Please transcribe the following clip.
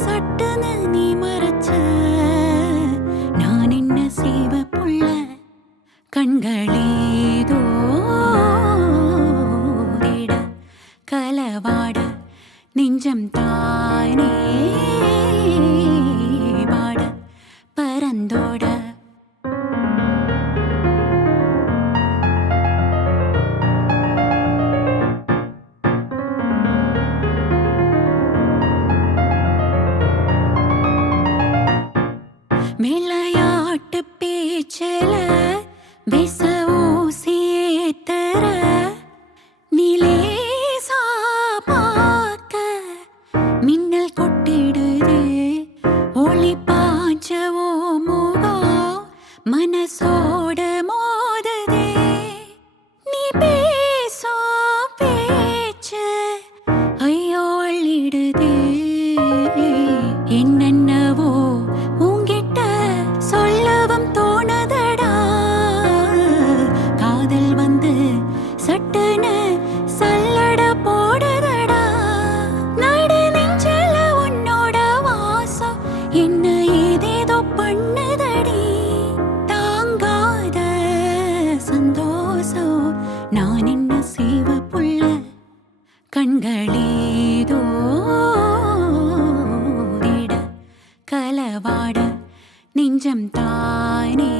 சட்டுன்னு நீ மறைச்ச நான் என்ன செய்வ புள்ள கண்களேதோ தேட கலவாட நெஞ்சம் தானே பாட பரந்தோட விளையாட்டு பேச்சல விச ஊசியே தர நிலேசா பார்க்க மின்னல் கொட்டிடுது ஒளி பாஞ்சவோ முகம் மனசோட மோதுதே நீ பேசோ பேச்சு ஐயோ அள்ளிடுதே என்னென்னவோ உங்கிட்ட சொல்லவும் தோணுதடா காதல் வந்து சட்டுன்னு சல்லட போடுதடா நடு நெஞ்சல உன்னோட வாசம் என்ன ஏதேதோ பண்ணுதடி தாங்காத சந்தோஷம் நான் என்ன செய்வ புள்ள கண்களேதோ தேட கலவாட நெஞ்சம் தானே